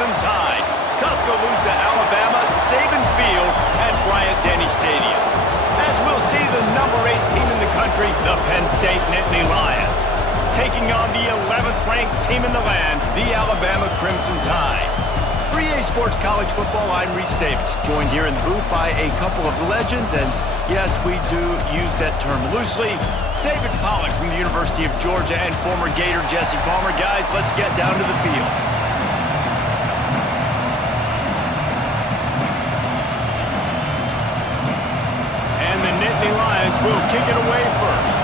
Crimson Tide, Tuscaloosa, Alabama, Saban Field at Bryant-Denny Stadium. As we'll see the number 8 team in the country, the Penn State Nittany Lions, taking on the 11th ranked team in the land, the Alabama Crimson Tide. For EA Sports College Football, I'm Reese Davis, joined here in the booth by a couple of legends, and yes, we do use that term loosely. David Pollack from the University of Georgia and former Gator Jesse Palmer. Guys, let's get down to the field. And the Nittany Lions will kick it away first.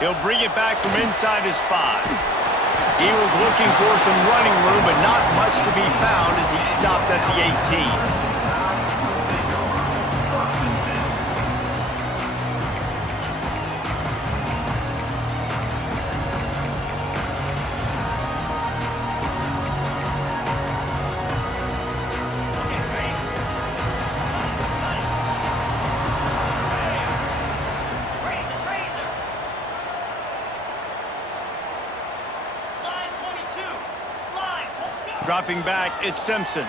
He'll bring it back from inside his 5. He was looking for some running room, but not much to be found as he stopped at the 18. Dropping back, it's Simpson.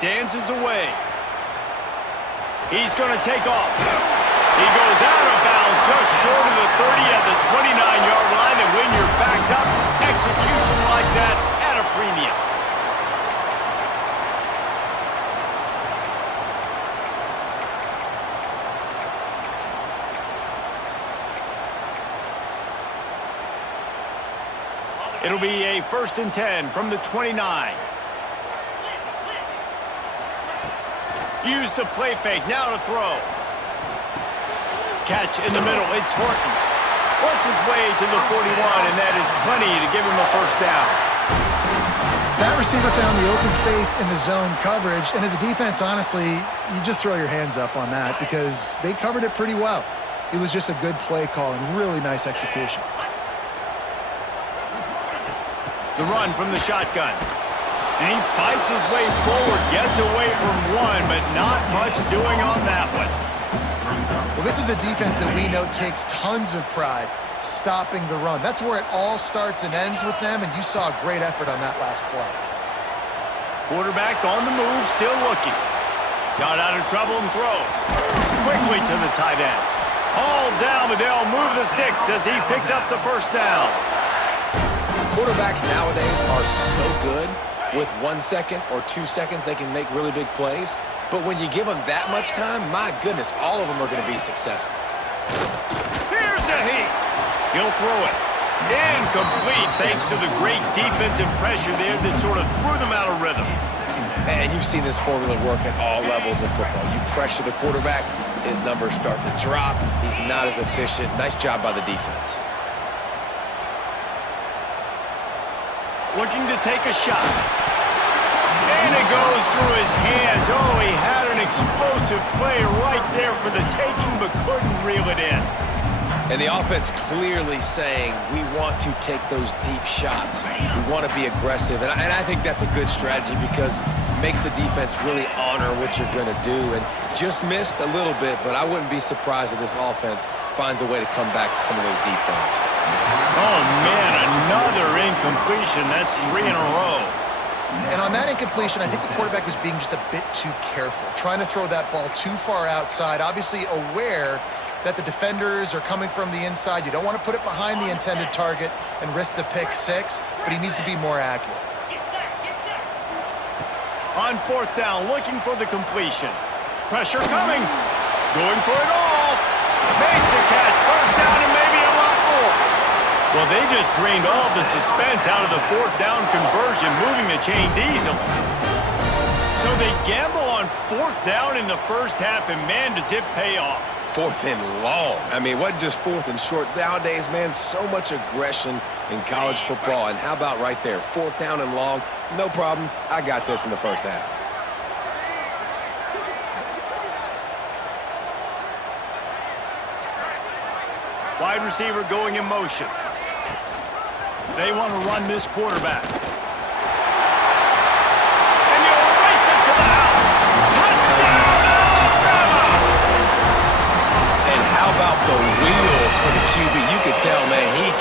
Dances away. He's going to take off. He goes out of bounds just short of the 30 at the 29-yard line, and when you're backed up, execution like that at a premium. It'll be a 1st and 10 from the 29. Use the play fake, now to throw. Catch in the middle, it's Horton. Works his way to the 41, and that is plenty to give him a 1st down. That receiver found the open space in the zone coverage, and as a defense, honestly, you just throw your hands up on that because they covered it pretty well. It was just a good play call and really nice execution. The run from the shotgun. And he fights his way forward, gets away from one, but not much doing on that one. Well, this is a defense that we know takes tons of pride stopping the run. That's where it all starts and ends with them, and you saw a great effort on that last play. Quarterback on the move, still looking. Got out of trouble and throws. Quickly to the tight end. All down, but they'll move the sticks as he picks up the 1st down. Quarterbacks nowadays are so good. With 1 second or 2 seconds, they can make really big plays. But when you give them that much time, my goodness, all of them are going to be successful. Here's a heat. He'll throw it. Incomplete thanks to the great defensive pressure there that sort of threw them out of rhythm. And you've seen this formula work at all levels of football. You pressure the quarterback, his numbers start to drop. He's not as efficient. Nice job by the defense. Looking to take a shot. And it goes through his hands. Oh, he had an explosive play right there for the taking, but couldn't reel it in. And the offense clearly saying, we want to take those deep shots. We want to be aggressive. And I think that's a good strategy because it makes the defense really honor what you're going to do. And just missed a little bit, but I wouldn't be surprised if this offense finds a way to come back to some of those deep throws. Oh, man, another incompletion. That's 3 in a row. And on that incompletion, I think the quarterback was being just a bit too careful, trying to throw that ball too far outside, obviously aware that the defenders are coming from the inside. You don't want to put it behind the intended target and risk the pick 6, but he needs to be more accurate. On 4th down, looking for the completion. Pressure coming. Going for it all. Makes a catch. 1st down and maybe a lot more. Well, they just drained all the suspense out of the 4th down conversion, moving the chains easily. So they gamble on 4th down in the 1st half, and man, does it pay off. 4th and long. I mean, what just 4th and short? Nowadays, man, so much aggression in college football. And how about right there? 4th down and long. No problem. I got this in the 1st half. Wide receiver going in motion. They want to run this quarterback. And you'll race it to the house. Touchdown, Alabama!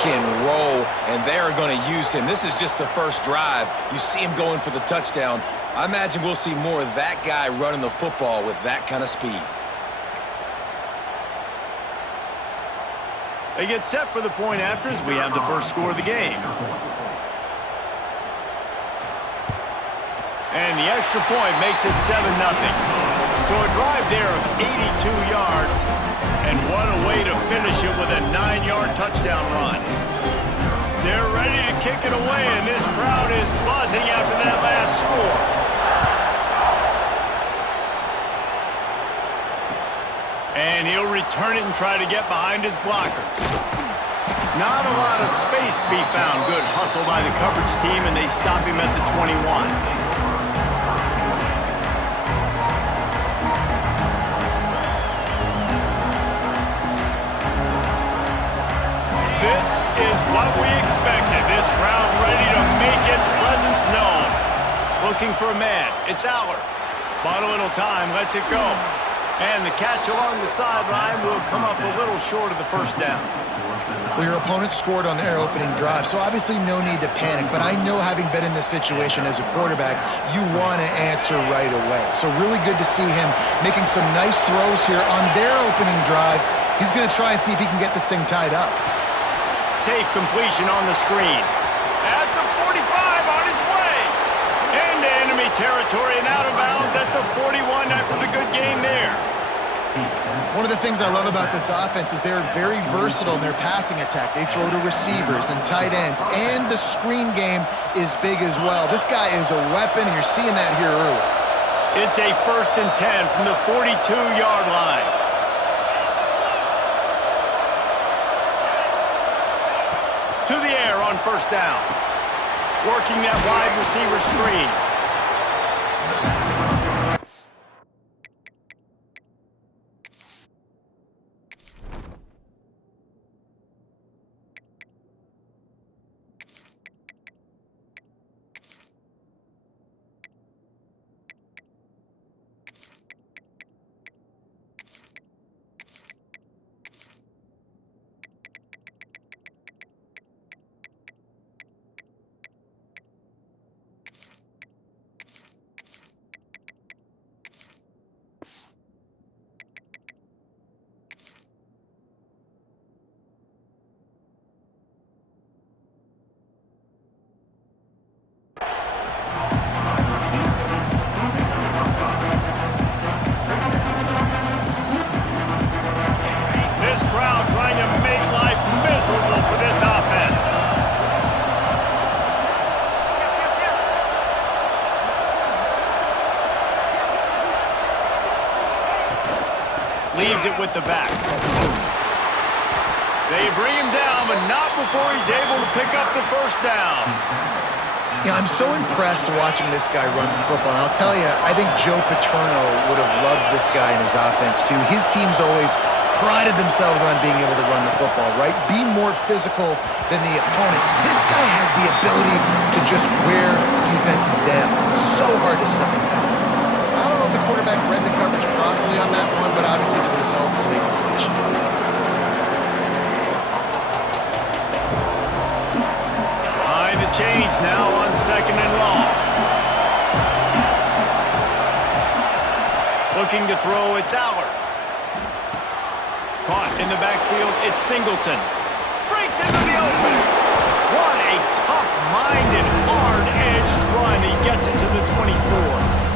and roll, and they're going to use him. This is just the first drive. You see him going for the touchdown. I imagine we'll see more of that guy running the football with that kind of speed. They get set for the point after as we have the first score of the game. And the extra point makes it 7-0. So a drive there of 82 yards, and what a way to finish it with a 9-yard touchdown run. They're ready to kick it away, and this crowd is buzzing after that last score. And he'll return it and try to get behind his blockers. Not a lot of space to be found. Good hustle by the coverage team, and they stop him at the 21. This is what we expected. This crowd ready to make its presence known. Looking for a man. It's Aller. Bought a little time. Lets it go. And the catch along the sideline will come up a little short of the first down. Well, your opponent scored on their opening drive, so obviously no need to panic. But I know, having been in this situation as a quarterback, you want to answer right away. So really good to see him making some nice throws here on their opening drive. He's going to try and see if he can get this thing tied up. Safe completion on the screen. At the 45 on its way. Into enemy territory and out of bounds at the 41 after the good game there. One of the things I love about this offense is they're very versatile in their passing attack. They throw to receivers and tight ends, and the screen game is big as well. This guy is a weapon, and you're seeing that here early. It's a 1st and 10 from the 42-yard line. To the air on first down. Working that wide receiver screen. Leaves it with the back. They bring him down, but not before he's able to pick up the first down. Yeah, I'm so impressed watching this guy run the football. And I'll tell you, I think Joe Paterno would have loved this guy in his offense too. His teams always prided themselves on being able to run the football, right? Be more physical than the opponent. This guy has the ability to just wear defenses down. So hard to stop. I don't know if the quarterback read the coverage properly on that one, but obviously the result is an incompletion. Behind the chains now on 2nd and long. Looking to throw, it's Aller. Caught in the backfield, it's Singleton. Breaks into the open. What a tough-minded, hard-edged run. He gets it to the 24.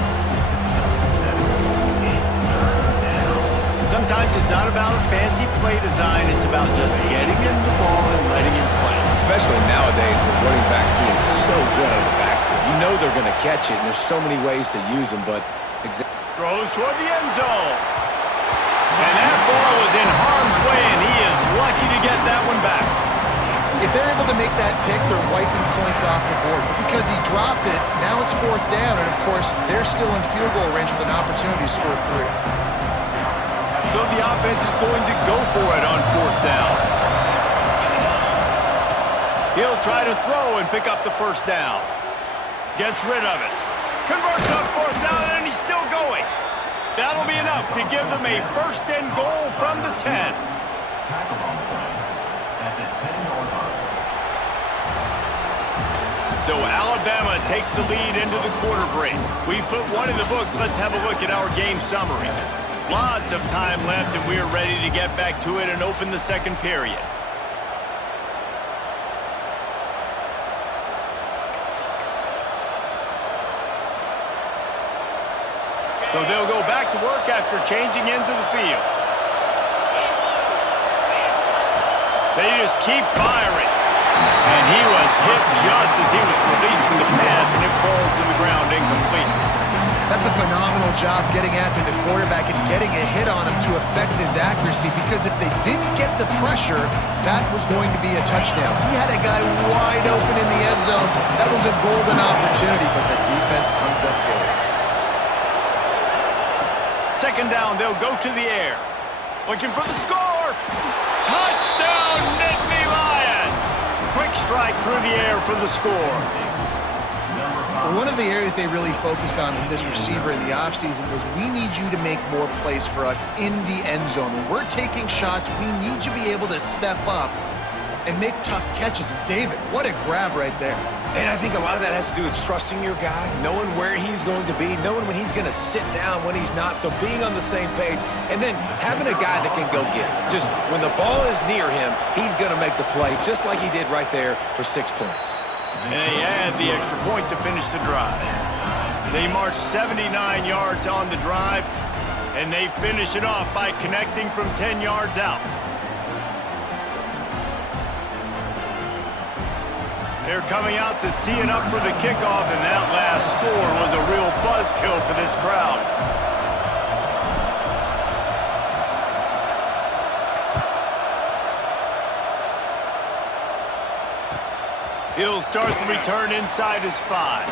Sometimes it's not about a fancy play design. It's about just getting him the ball and letting him play. Especially nowadays with running backs being so good out of the backfield. You know they're going to catch it, and there's so many ways to use them, but... Throws toward the end zone. And that ball was in harm's way, and he is lucky to get that one back. If they're able to make that pick, they're wiping points off the board. But because he dropped it, now it's 4th down, and of course, they're still in field goal range with an opportunity to score 3. So the offense is going to go for it on 4th down. He'll try to throw and pick up the first down. Gets rid of it. Converts on 4th down, and he's still going. That'll be enough to give them a 1st and goal from the 10. So Alabama takes the lead into the quarter break. We've put one in the books. Let's have a look at our game summary. Lots of time left, and we are ready to get back to it and open the second period. So they'll go back to work after changing into the field. They just keep firing. And he was hit just as he was releasing the pass, and it falls to the ground incomplete. That's a phenomenal job getting after the quarterback and getting a hit on him to affect his accuracy, because if they didn't get the pressure, that was going to be a touchdown. He had a guy wide open in the end zone. That was a golden opportunity, but the defense comes up big. Second down, they'll go to the air. Looking for the score. Touchdown, Nittany Lions. Quick strike through the air for the score. One of the areas they really focused on with this receiver in the offseason was, we need you to make more plays for us in the end zone. When we're taking shots, we need you to be able to step up and make tough catches. And David, what a grab right there. And I think a lot of that has to do with trusting your guy, knowing where he's going to be, knowing when he's going to sit down, when he's not. So being on the same page, and then having a guy that can go get it. Just when the ball is near him, he's going to make the play, just like he did right there for 6 points. And they add the extra point to finish the drive. They march 79 yards on the drive, and they finish it off by connecting from 10 yards out. They're coming out to tee it up for the kickoff, and that last score was a real buzzkill for this crowd. He'll start the return inside his 5.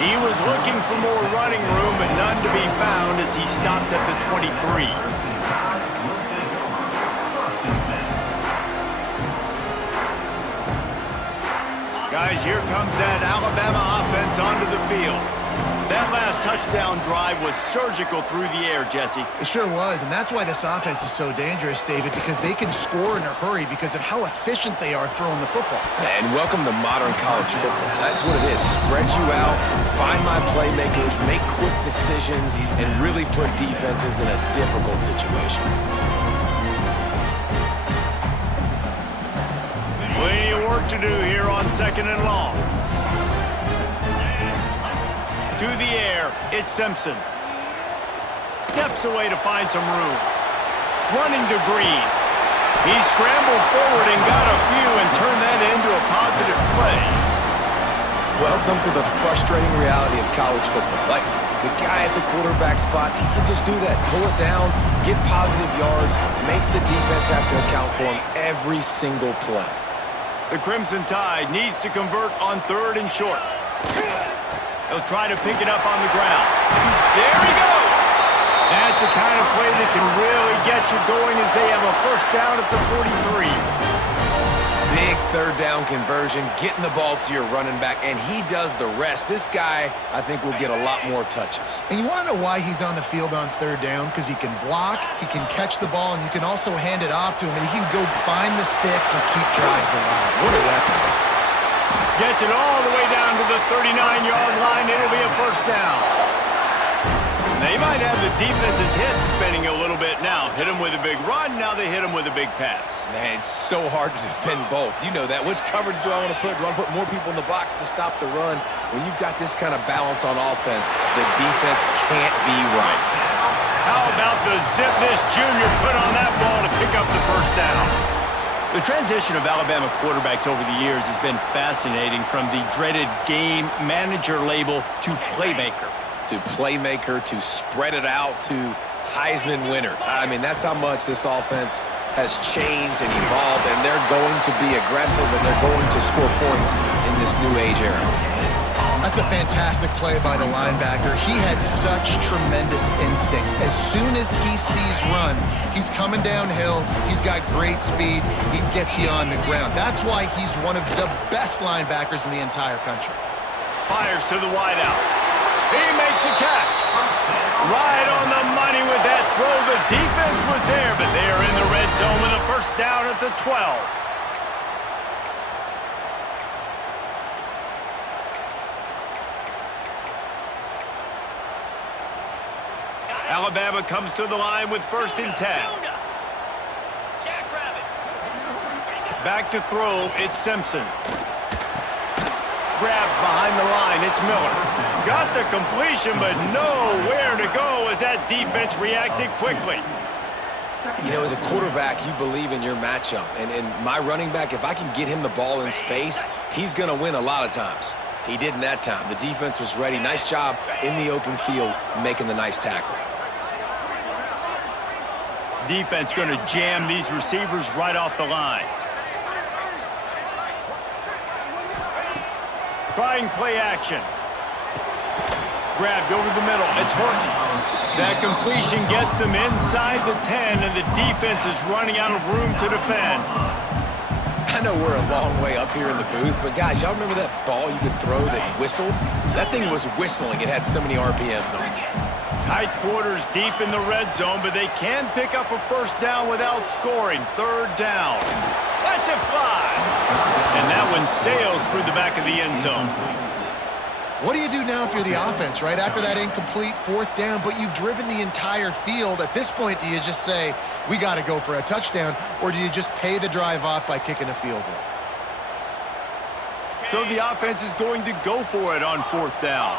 He was looking for more running room, but none to be found as he stopped at the 23. Guys, here comes that Alabama offense onto the field. That last touchdown drive was surgical through the air, Jesse. It sure was, and that's why this offense is so dangerous, David, because they can score in a hurry because of how efficient they are throwing the football. And welcome to modern college football. That's what it is. Spread you out, find my playmakers, make quick decisions, and really put defenses in a difficult situation. Plenty of work to do here on 2nd and long. To the air, it's Simpson. Steps away to find some room. Running to Green. He scrambled forward and got a few and turned that into a positive play. Welcome to the frustrating reality of college football. Like, the guy at the quarterback spot, he can just do that. Pull it down, get positive yards, makes the defense have to account for him every single play. The Crimson Tide needs to convert on 3rd and short. He'll try to pick it up on the ground. There he goes! That's the kind of play that can really get you going as they have a first down at the 43. Big 3rd down conversion, getting the ball to your running back, and he does the rest. This guy, I think, will get a lot more touches. And you want to know why he's on the field on 3rd down? Because he can block, he can catch the ball, and you can also hand it off to him, and he can go find the sticks and keep drives alive. What a weapon. Gets it all the way down to the 39-yard line. It'll be a first down. They might have the defense's head spinning a little bit now. Hit him with a big run, now they hit him with a big pass. Man, it's so hard to defend both. You know that. Which coverage do I want to put? Do I want to put more people in the box to stop the run? When you've got this kind of balance on offense, the defense can't be right. How about the zip this junior put on that ball to pick up the first down? The transition of Alabama quarterbacks over the years has been fascinating, from the dreaded game manager label to playmaker. To playmaker, to spread it out, to Heisman winner. I mean, that's how much this offense has changed and evolved, and they're going to be aggressive, and they're going to score points in this new age era. That's a fantastic play by the linebacker. He has such tremendous instincts. As soon as he sees run, he's coming downhill. He's got great speed. He gets you on the ground. That's why he's one of the best linebackers in the entire country. Fires to the wideout. He makes a catch. Right on the money with that throw. The defense was there, but they are in the red zone with a first down at the 12. Alabama comes to the line with 1st and 10. Back to throw, it's Simpson. Grabbed behind the line, it's Miller. Got the completion, but nowhere to go as that defense reacted quickly. You know, as a quarterback, you believe in your matchup. And my running back, if I can get him the ball in space, he's going to win a lot of times. He did in that time. The defense was ready. Nice job in the open field making the nice tackle. Defense going to jam these receivers right off the line. Trying play action. Grabbed over the middle. It's Horton. That completion gets them inside the 10, and the defense is running out of room to defend. I know we're a long way up here in the booth, but guys, y'all remember that ball you could throw that whistled? That thing was whistling. It had so many RPMs on it. Tight quarters deep in the red zone, but they can pick up a 1st down without scoring. 3rd down. Lets it fly. And that one sails through the back of the end zone. What do you do now if you're the offense, right? After that incomplete 4th down, but you've driven the entire field. At this point, do you just say, we got to go for a touchdown, or do you just pay the drive off by kicking a field goal? So the offense is going to go for it on 4th down.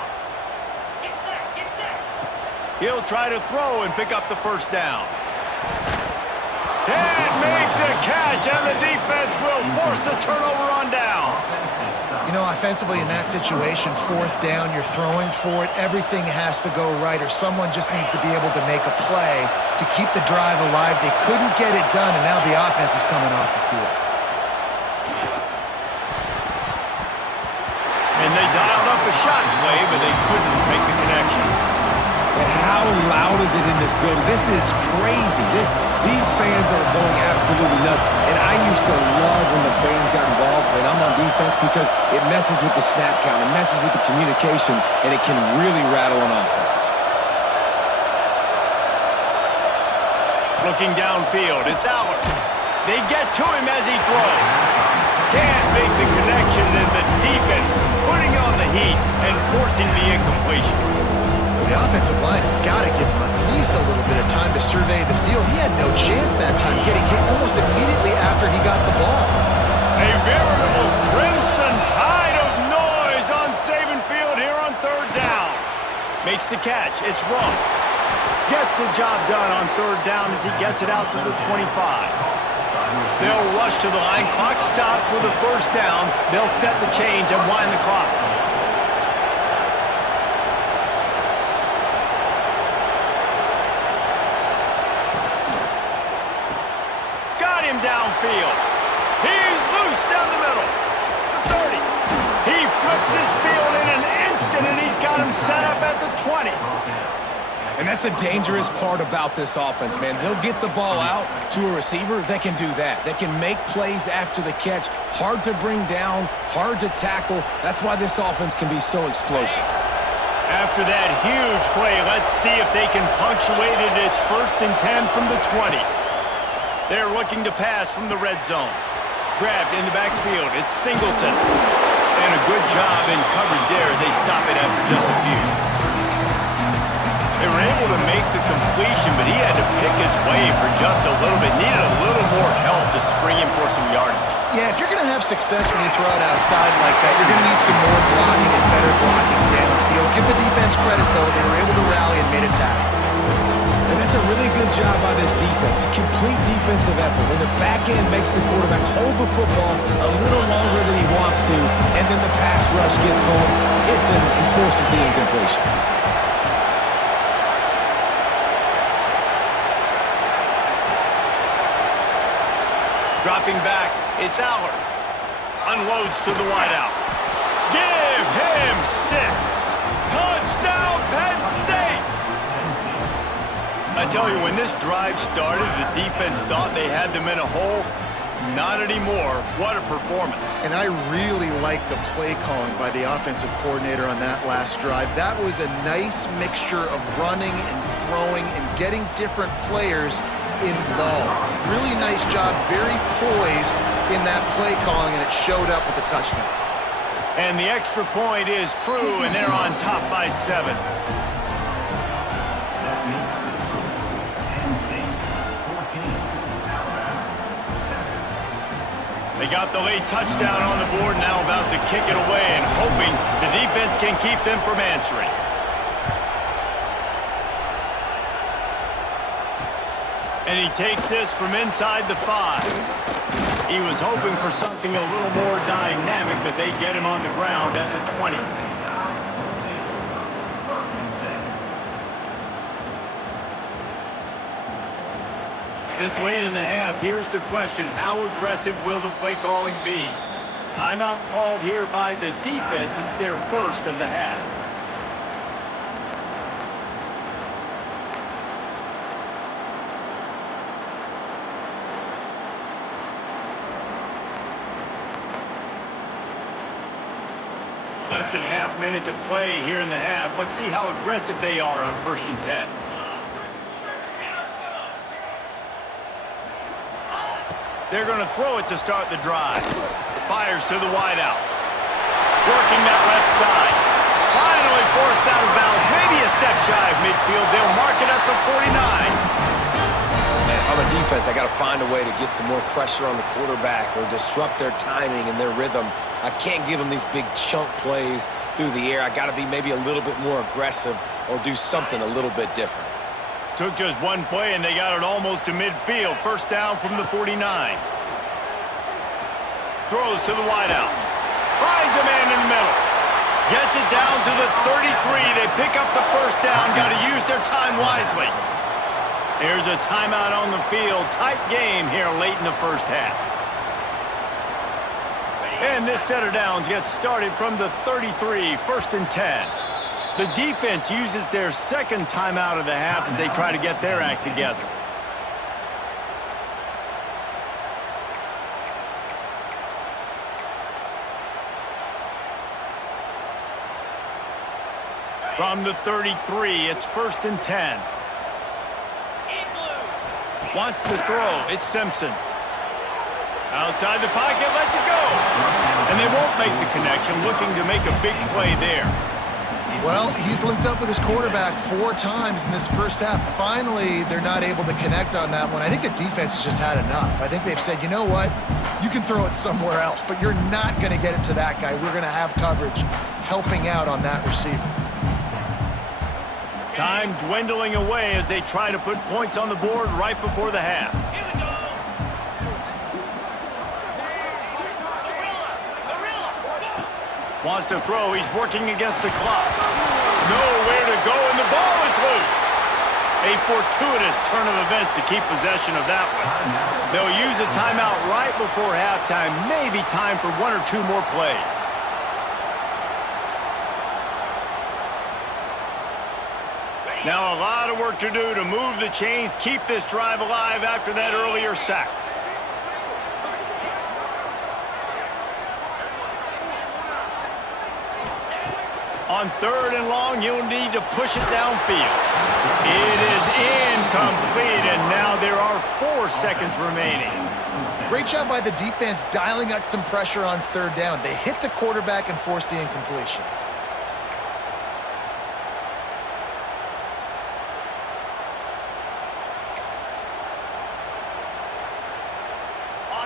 He'll try to throw and pick up the 1st down. Can't make the catch, and the defense will force the turnover on downs. You know, offensively in that situation, 4th down, you're throwing for it. Everything has to go right, or someone just needs to be able to make a play to keep the drive alive. They couldn't get it done, and now the offense is coming off the field. And they dialed up a shot play, but they couldn't make the connection. And how loud is it in this building? This is crazy. These fans are going absolutely nuts. And I used to love when the fans got involved when I'm on defense because it messes with the snap count, it messes with the communication, and it can really rattle an offense. Looking downfield, it's Allard. They get to him as he throws. Can't make the connection, and the defense putting on the heat and forcing the incompletion. The offensive line has got to give him at least a little bit of time to survey the field. He had no chance that time, getting hit almost immediately after he got the ball. A veritable crimson tide of noise on Saban Field here on 3rd down. Makes the catch. It's Ross. Gets the job done on 3rd down as he gets it out to the 25. They'll rush to the line. Clock stopped for the 1st down. They'll set the chains and wind the clock. Downfield. He's loose down the middle. The 30. He flips his field in an instant, and he's got him set up at the 20. And that's the dangerous part about this offense, man. They'll get the ball out to a receiver. They can do that. They can make plays after the catch. Hard to bring down, hard to tackle. That's why this offense can be so explosive. After that huge play, let's see if they can punctuate it. It's 1st and 10 from the 20. They're looking to pass from the red zone. Grabbed in the backfield. It's Singleton. And a good job in coverage there as they stop it after just a few. They were able to make the completion, but he had to pick his way for just a little bit. Needed a little more help to spring him for some yardage. Yeah, if you're going to have success when you throw it outside like that, you're going to need some more blocking and better blocking downfield. Give the defense credit, though. They were able to rally and made a tackle. And that's a really good job by this defense. A complete defensive effort. When the back end makes the quarterback hold the football a little longer than he wants to, and then the pass rush gets home, hits him, and forces the incompletion. Dropping back, it's Allard. Unloads to the wideout. Give him 6. Touchdown, Penn State! I tell you, when this drive started, the defense thought they had them in a hole. Not anymore. What a performance. And I really like the play calling by the offensive coordinator on that last drive. That was a nice mixture of running and throwing and getting different players involved. Really nice job, very poised in that play calling, and it showed up with a touchdown. And the extra point is true, and they're on top by 7. They got the late touchdown on the board, now about to kick it away and hoping the defense can keep them from answering. And he takes this from inside the 5. He was hoping for something a little more dynamic, but they get him on the ground at the 20. This late in the half, here's the question. How aggressive will the play calling be? Timeout called here by the defense. It's their first of the half. Less than half minute to play here in the half. Let's see how aggressive they are on 1st and 10. They're going to throw it to start the drive. Fires to the wideout. Working that left side. Finally forced out of bounds. Maybe a step shy of midfield. They'll mark it at the 49. Man, if I'm a defense, I got to find a way to get some more pressure on the quarterback or disrupt their timing and their rhythm. I can't give them these big chunk plays through the air. I got to be maybe a little bit more aggressive or do something a little bit different. Took just one play, and they got it almost to midfield. First down from the 49. Throws to the wideout. Finds a man in the middle. Gets it down to the 33. They pick up the first down. Got to use their time wisely. There's a timeout on the field. Tight game here late in the first half. And this set of downs gets started from the 33, 1st and 10. The defense uses their second timeout of the half as they try to get their act together. From the 33, it's 1st and 10. Wants to throw. It's Simpson. Outside the pocket, lets it go. And they won't make the connection, looking to make a big play there. Well, he's linked up with his quarterback 4 times in this first half. Finally, they're not able to connect on that one. I think the defense has just had enough. I think they've said, you know what? You can throw it somewhere else, but you're not going to get it to that guy. We're going to have coverage helping out on that receiver. Time dwindling away as they try to put points on the board right before the half. Wants to throw. He's working against the clock. Nowhere to go, and the ball is loose. A fortuitous turn of events to keep possession of that one. They'll use a timeout right before halftime. Maybe time for 1 or 2 more plays. Now a lot of work to do to move the chains, keep this drive alive after that earlier sack. On 3rd and long, you'll need to push it downfield. It is incomplete, and now there are 4 seconds remaining. Great job by the defense dialing out some pressure on 3rd down. They hit the quarterback and forced the incompletion.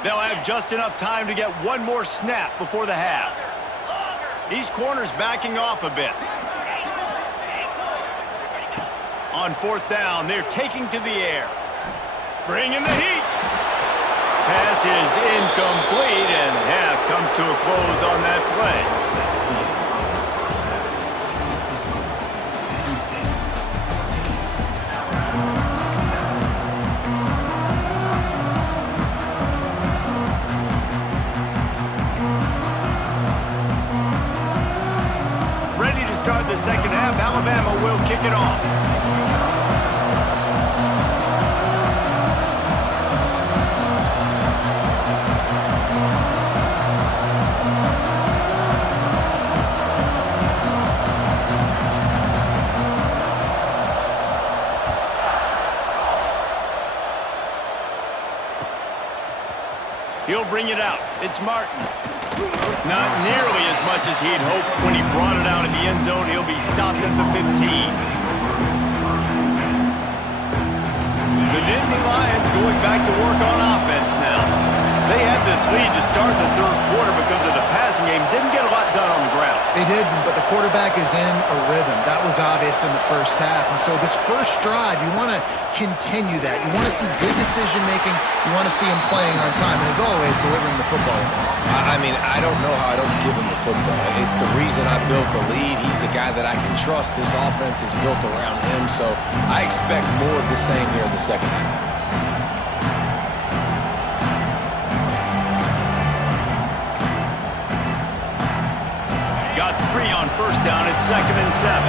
They'll have just enough time to get 1 more snap before the half. These corners backing off a bit. On 4th down, they're taking to the air. Bringing the heat. Pass is incomplete, and half comes to a close on that play. Start the second half, Alabama will kick it off. He'll bring it out. It's Martin. Not nearly as much as he'd hoped when he brought it out in the end zone. He'll be stopped at the 15. The Nittany Lions going back to work on offense now. They had this lead to start. start the third quarter because of the passing game. Didn't get a lot done on the ground. They did, but the quarterback is in a rhythm. That was obvious in the first half. And so this first drive, you want to continue that. You want to see good decision-making. You want to see him playing on time. And as always, delivering the football. I mean, I don't know how I don't give him the football. It's the reason I built the lead. He's the guy that I can trust. This offense is built around him. So I expect more of the same here in the second half. Got 3 on first down at 2nd and 7.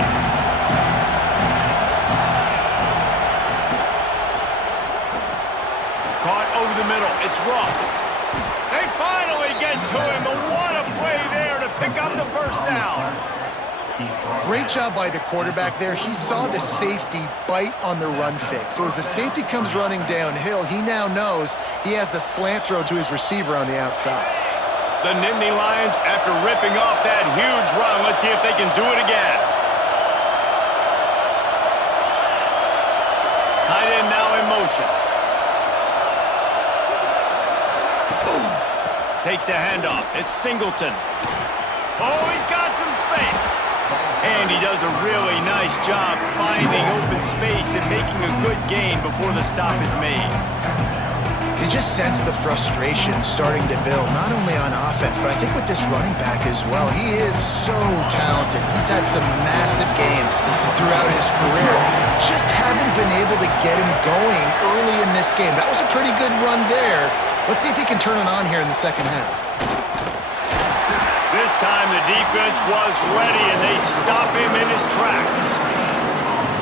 Caught over the middle. It's Ross. They finally get to him. And what a play there to pick up the first down. Great job by the quarterback there. He saw the safety bite on the run fake. So as the safety comes running downhill, he now knows he has the slant throw to his receiver on the outside. The Nittany Lions, after ripping off that huge run, let's see if they can do it again. Tight end now in motion. Boom. Takes a handoff. It's Singleton. Oh, he's got some space. And he does a really nice job finding open space and making a good gain before the stop is made. You just sense the frustration starting to build, not only on offense, but I think with this running back as well. He is so talented. He's had some massive games throughout his career. Just haven't been able to get him going early in this game. That was a pretty good run there. Let's see if he can turn it on here in the second half. This time the defense was ready, and they stop him in his tracks.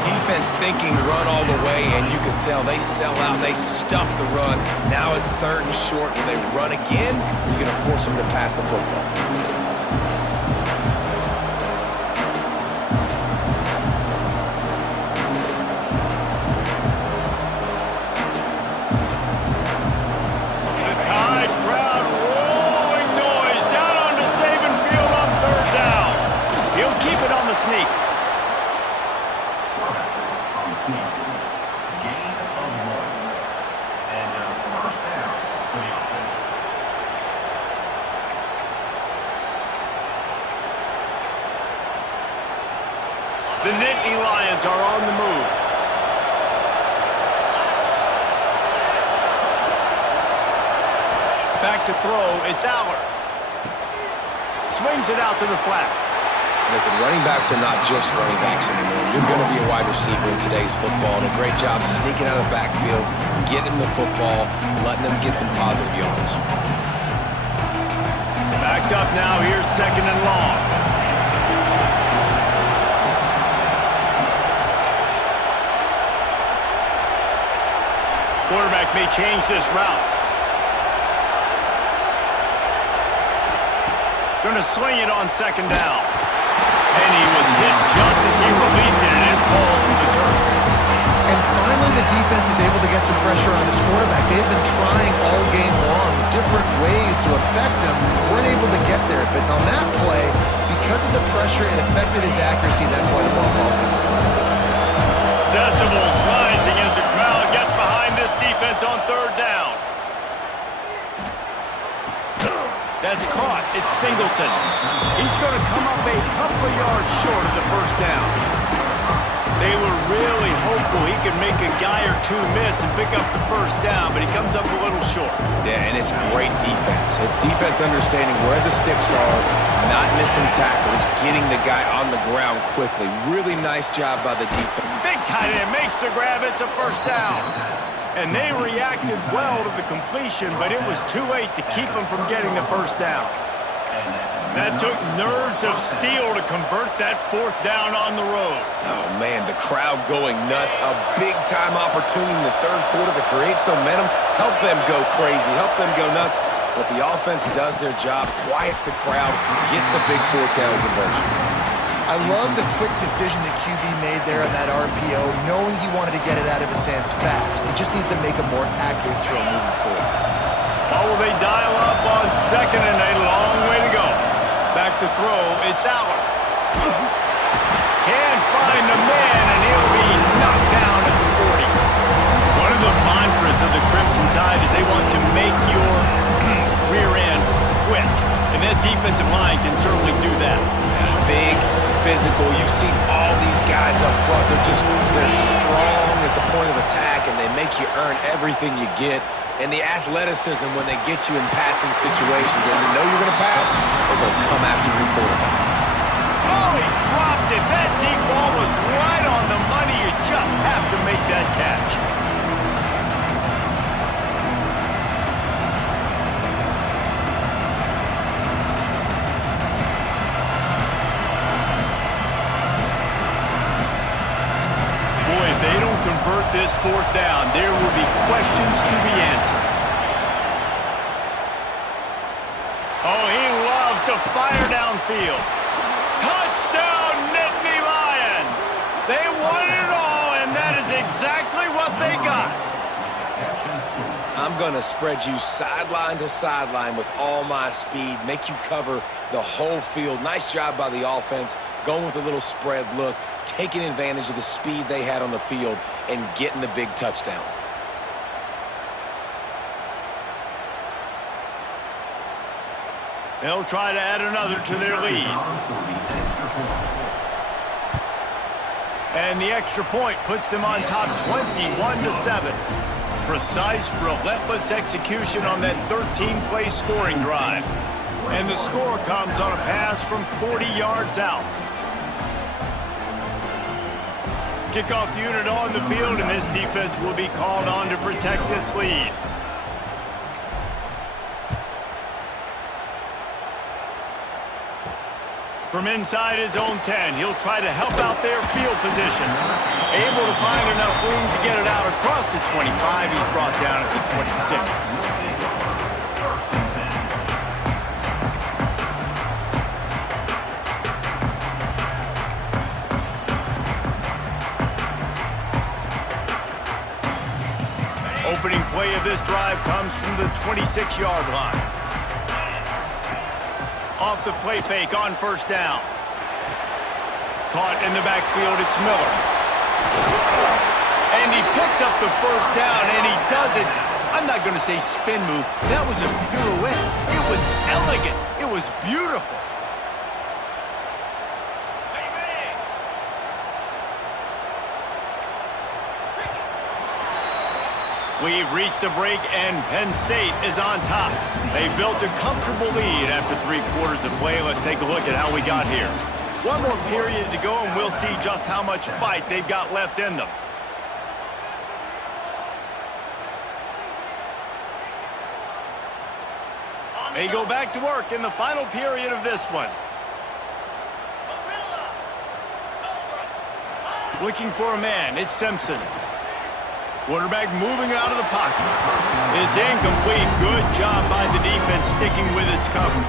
Defense thinking run all the way, and you can tell they sell out. They stuff the run. Now it's 3rd and short. When they run again, you're going to force them to pass the football. The Tide crowd rolling noise down onto Saban Field on 3rd down. He'll keep it on the sneak. The Nittany Lions are on the move. Back to throw, it's Aller. Swings it out to the flat. Listen, running backs are not just running backs anymore. You're going to be a wide receiver in today's football. And a great job sneaking out of the backfield, getting the football, letting them get some positive yards. Backed up now, here's 2nd and long. Quarterback may change this route. Gonna swing it on 2nd down. And he was hit just as he released it, and it falls to the turf. And finally, the defense is able to get some pressure on this quarterback. They've been trying all game long, different ways to affect him. Weren't able to get there, but on that play, because of the pressure, it affected his accuracy. That's why the ball falls in. Decibels rising as the crowd gets behind this defense on 3rd down. That's caught. It's Singleton. He's going to come up a couple of yards short of the first down. They were really hopeful he could make a guy or two miss and pick up the first down, but he comes up a little short. Yeah, and it's great defense. It's defense understanding where the sticks are, not missing tackles, getting the guy on the ground quickly. Really nice job by the defense. Big tight end makes the grab. It's a first down. And they reacted well to the completion, but it was too late to keep them from getting the first down. That took nerves of steel to convert that 4th down on the road. Oh, man, the crowd going nuts. A big-time opportunity in the 3rd quarter to create some momentum, help them go crazy, help them go nuts. But the offense does their job, quiets the crowd, gets the big 4th down conversion. I love the quick decision that QB made there on that RPO, knowing he wanted to get it out of his hands fast. He just needs to make a more accurate throw moving forward. Oh, will they dial up on 2nd and a long way to go? Back to throw, it's Aller. Can't find the man, and he'll be knocked down at the 40. One of the mantras of the Crimson Tide is they want to make your rear end defensive line can certainly do that. Big, physical. You've seen all these guys up front. They're strong at the point of attack, and they make you earn everything you get. And the athleticism when they get you in passing situations, and you know you're going to pass, they're going to come after your quarterback. Oh, he dropped it. That deep ball was right on the money. You just have to make that catch. Boy, if they don't convert this fourth down, there will be questions to be answered. Oh, he loves to fire downfield. Touchdown, Nittany Lions! They won it all, and that is exactly what they got. I'm going to spread you sideline to sideline with all my speed, make you cover the whole field. Nice job by the offense, going with a little spread look, taking advantage of the speed they had on the field, and getting the big touchdown. They'll try to add another to their lead. And the extra point puts them on top 21-7. Precise, relentless execution on that 13-play scoring drive. And the score comes on a pass from 40 yards out. Kickoff unit on the field, and this defense will be called on to protect this lead. From inside his own 10, he'll try to help out their field position. Able to find enough room to get it out across the 25. He's brought down at the 26. Opening play of this drive comes from the 26-yard line. Off the play fake on first down. Caught in the backfield, it's Miller. And he picks up the first down, and he does it. I'm not going to say spin move. That was a pirouette. It was elegant. It was beautiful. We've reached a break, and Penn State is on top. They built a comfortable lead after 3 quarters of play. Let's take a look at how we got here. One more period to go, and we'll see just how much fight they've got left in them. They go back to work in the final period of this one. Looking for a man, it's Simpson. Quarterback moving out of the pocket. It's incomplete. Good job by the defense sticking with its coverage.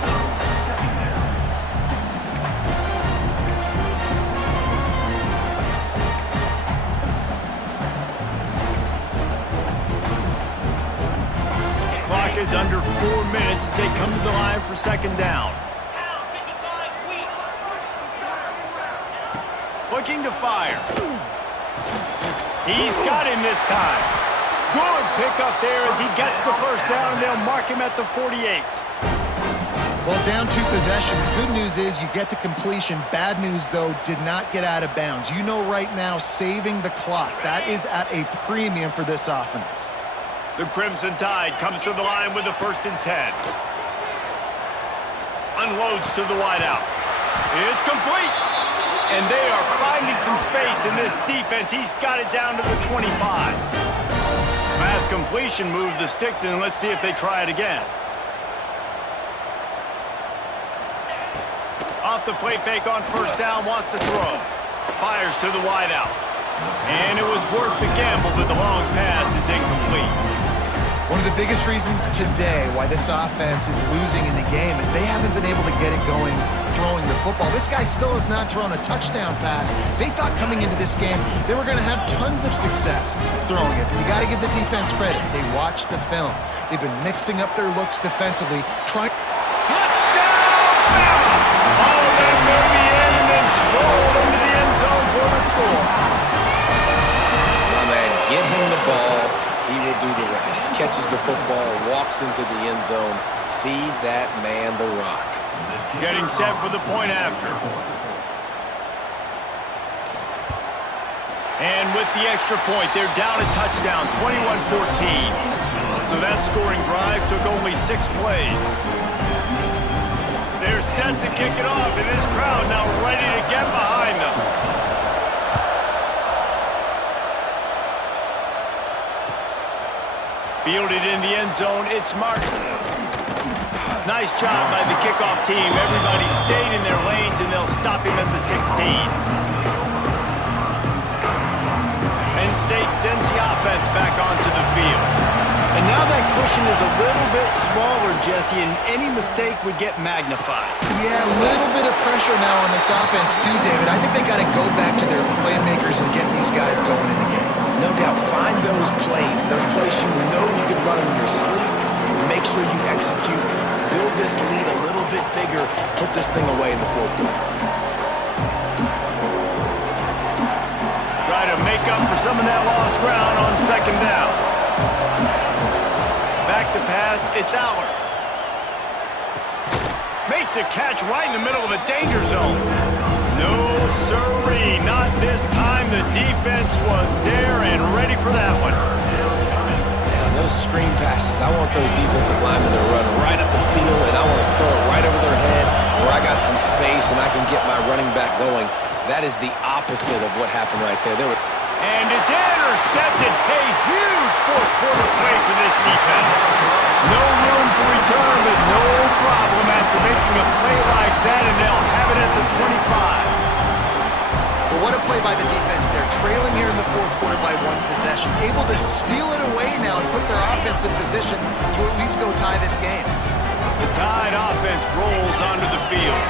Clock is under 4 minutes as they come to the line for second down. Looking to fire. He's got him this time. Good pickup there as he gets the first down, and they'll mark him at the 48. Well, down 2 possessions. Good news is you get the completion. Bad news, though, did not get out of bounds. You know right now, saving the clock. That is at a premium for this offense. The Crimson Tide comes to the line with the 1st and 10. Unloads to the wideout. It's complete. And they are finding some space in this defense. He's got it down to the 25. Pass completion moved the sticks, and let's see if they try it again. Off the play fake on first down, wants to throw. Fires to the wideout. And it was worth the gamble, but the long pass is incomplete. One of the biggest reasons today why this offense is losing in the game is they haven't been able to get it going throwing the football. This guy still has not thrown a touchdown pass. They thought coming into this game they were going to have tons of success throwing it. But you got to give the defense credit. They watched the film. They've been mixing up their looks defensively, trying. Touchdown! Bama! Oh, that may be in, and then strolled into the end zone for the score. My man, get him the ball. He will do the rest. Catches the football, walks into the end zone. Feed that man the rock. Getting set for the point after. And with the extra point, they're down a touchdown, 21-14. So that scoring drive took only 6 plays. They're set to kick it off, and this crowd now ready to get behind them. Fielded in the end zone, it's Martin. Nice job by the kickoff team. Everybody stayed in their lanes, and they'll stop him at the 16. Penn State sends the offense back onto the field. And now that cushion is a little bit smaller, Jesse, and any mistake would get magnified. Yeah, a little bit of pressure now on this offense too, David. I think they got to go back to their playmakers and get these guys going in the game. No doubt, find those plays you know you can run them in your sleep, and make sure you execute. Build this lead a little bit bigger, put this thing away in the fourth quarter. Try to make up for some of that lost ground on second down. Back to pass, it's Aller. Makes a catch right in the middle of a danger zone. No sirree, not this time. The defense was there and ready for that one. Now, those screen passes, I want those defensive linemen to run right up the field, and I want to throw it right over their head where I got some space and I can get my running back going. That is the opposite of what happened right there. And it's intercepted. A huge fourth quarter play for this defense. No room to return, but no problem after making a play like that, and they'll have it at the 25. Well, what a play by the defense. They're trailing here in the fourth quarter by 1 possession, able to steal it away now and put their offense in position to at least go tie this game. The Tide offense rolls onto the field.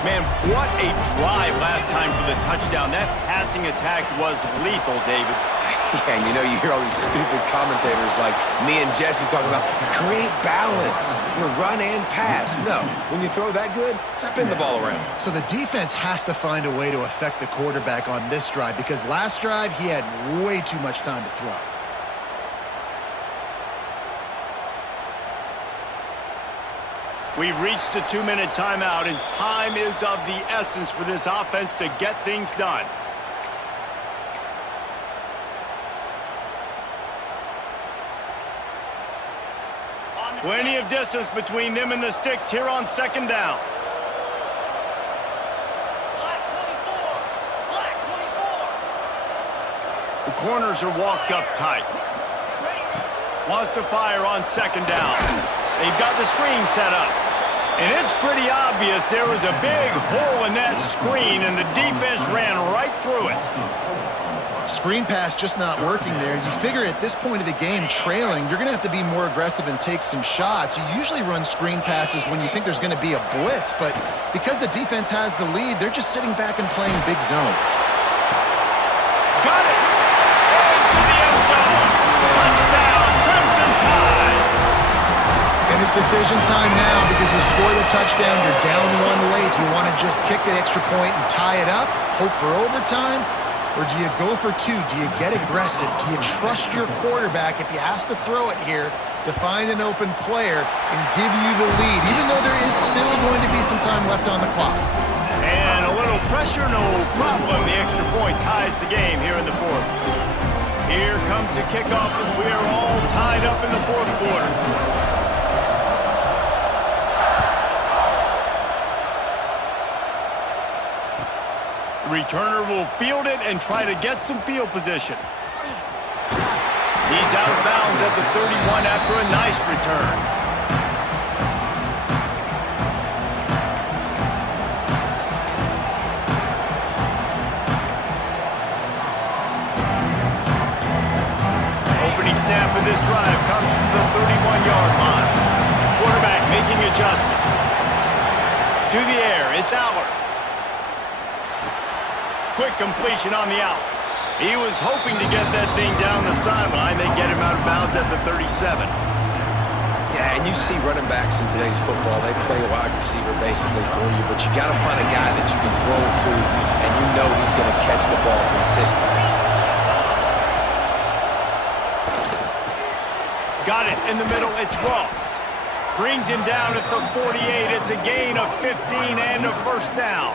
Man, what a drive last time for the touchdown. That passing attack was lethal, David. Yeah, and you know, you hear all these stupid commentators like me and Jesse talking about create balance, run and pass. No, when you throw that good, spin the ball around. So the defense has to find a way to affect the quarterback on this drive because last drive he had way too much time to throw. We've reached the 2-minute timeout, and time is of the essence for this offense to get things done. Plenty of distance between them and the sticks here on second down. The corners are walked up tight. Wants to fire on second down. They've got the screen set up. And it's pretty obvious there was a big hole in that screen, and the defense ran right through it. Screen pass just not working there. You figure at this point of the game, trailing, you're going to have to be more aggressive and take some shots. You usually run screen passes when you think there's going to be a blitz, but because the defense has the lead, they're just sitting back and playing big zones. Got it! Into the end zone! Touchdown, Crimson Tide! And it's decision time now because you score the touchdown, you're down 1 late. Do you want to just kick the extra point and tie it up, hope for overtime? Or do you go for 2? Do you get aggressive? Do you trust your quarterback if he has to throw it here to find an open player and give you the lead, even though there is still going to be some time left on the clock? And a little pressure, no problem. The extra point ties the game here in the fourth. Here comes the kickoff as we are all tied up in the fourth quarter. Returner will field it and try to get some field position. He's out of bounds at the 31 after a nice return. Opening snap of this drive comes from the 31-yard line. Quarterback making adjustments. To the air, it's Aller. Quick completion on the out. He was hoping to get that thing down the sideline. They get him out of bounds at the 37. Yeah, and you see running backs in today's football, they play wide receiver basically for you, but you got to find a guy that you can throw it to, and you know he's going to catch the ball consistently. Got it in the middle. It's Ross. Brings him down at the 48. It's a gain of 15 and a first down.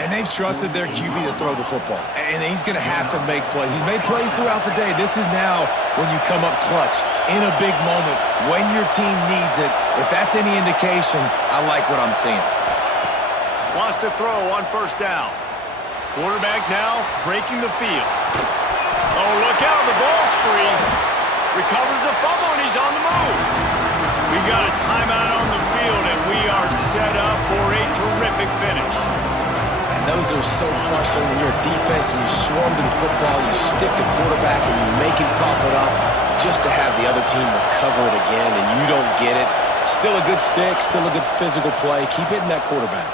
And they've trusted their QB to throw the football. And he's going to have to make plays. He's made plays throughout the day. This is now when you come up clutch in a big moment when your team needs it. If that's any indication, I like what I'm seeing. Wants to throw on first down. Quarterback now breaking the field. Oh, look out. The ball's free. Recovers the fumble, and he's on the move. We got a timeout on the field, and we are set up for a terrific finish. And those are so frustrating when you're a defense and you swarm to the football, you stick the quarterback, and you make him cough it up just to have the other team recover it again, and you don't get it. Still a good stick, still a good physical play. Keep hitting that quarterback.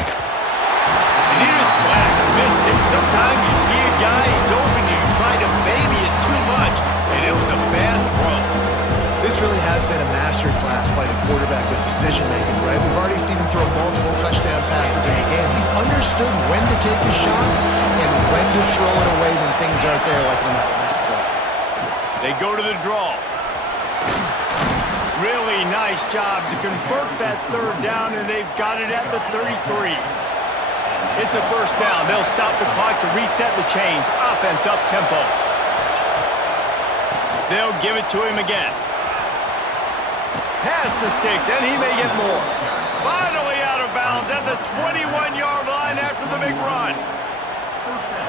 And he just flat missed him. Sometimes you see a guy, he's open, you try to baby it too much, and it was a bad throw. This really has been a master class by the quarterback with decision-making, right? We've already seen him throw multiple touchdown passes in the game. He's understood when to take his shots and when to throw it away when things aren't there, like on that last play. They go to the draw. Really nice job to convert that third down, and they've got it at the 33. It's a first down. They'll stop the clock to reset the chains. Offense up tempo. They'll give it to him again. Pass the sticks, and he may get more. Finally out of bounds at the 21-yard line after the big run.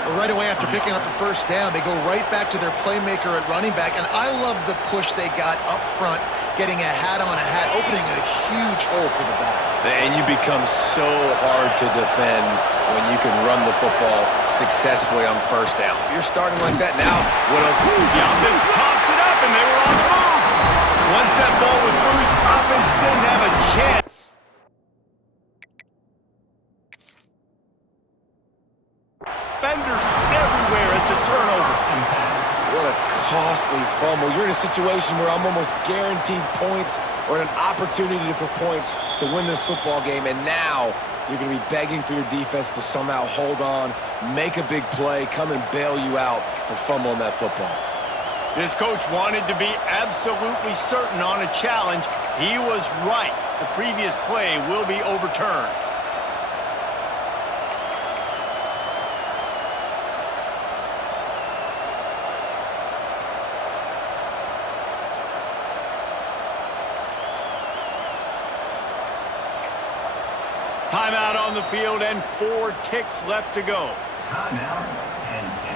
Well, right away after picking up a first down, they go right back to their playmaker at running back, and I love the push they got up front, getting a hat on a hat, opening a huge hole for the back. And you become so hard to defend when you can run the football successfully on first down. You're starting like that now. The offense pops it up, and they were on the move. Once that ball was loose, offense didn't have a chance. Fenders everywhere. It's a turnover. What a costly fumble. You're in a situation where I'm almost guaranteed points or an opportunity for points to win this football game, and now you're going to be begging for your defense to somehow hold on, make a big play, come and bail you out for fumbling that football. This coach wanted to be absolutely certain on a challenge. He was right. The previous play will be overturned. Timeout on the field and 4 ticks left to go. Timeout, Penn State.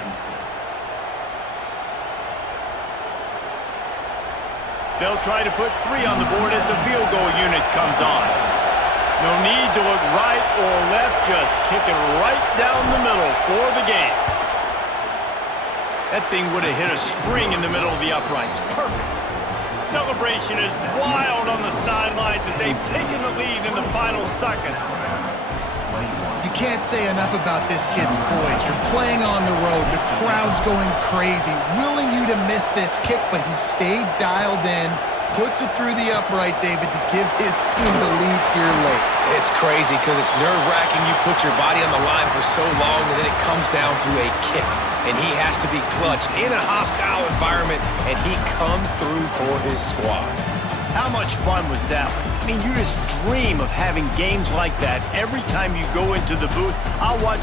They'll try to put 3 on the board as the field goal unit comes on. No need to look right or left, just kick it right down the middle for the game. That thing would have hit a string in the middle of the uprights. Perfect. Celebration is wild on the sidelines as they've taken the lead in the final seconds. You can't say enough about this kid's poise. You're playing on the road. The crowd's going crazy, willing you to miss this kick, but he stayed dialed in, puts it through the upright, David, to give his team the lead here late. It's crazy because it's nerve-wracking. You put your body on the line for so long, and then it comes down to a kick. And he has to be clutch in a hostile environment, and he comes through for his squad. How much fun was that one? I mean, you just dream of having games like that every time you go into the booth. I'll watch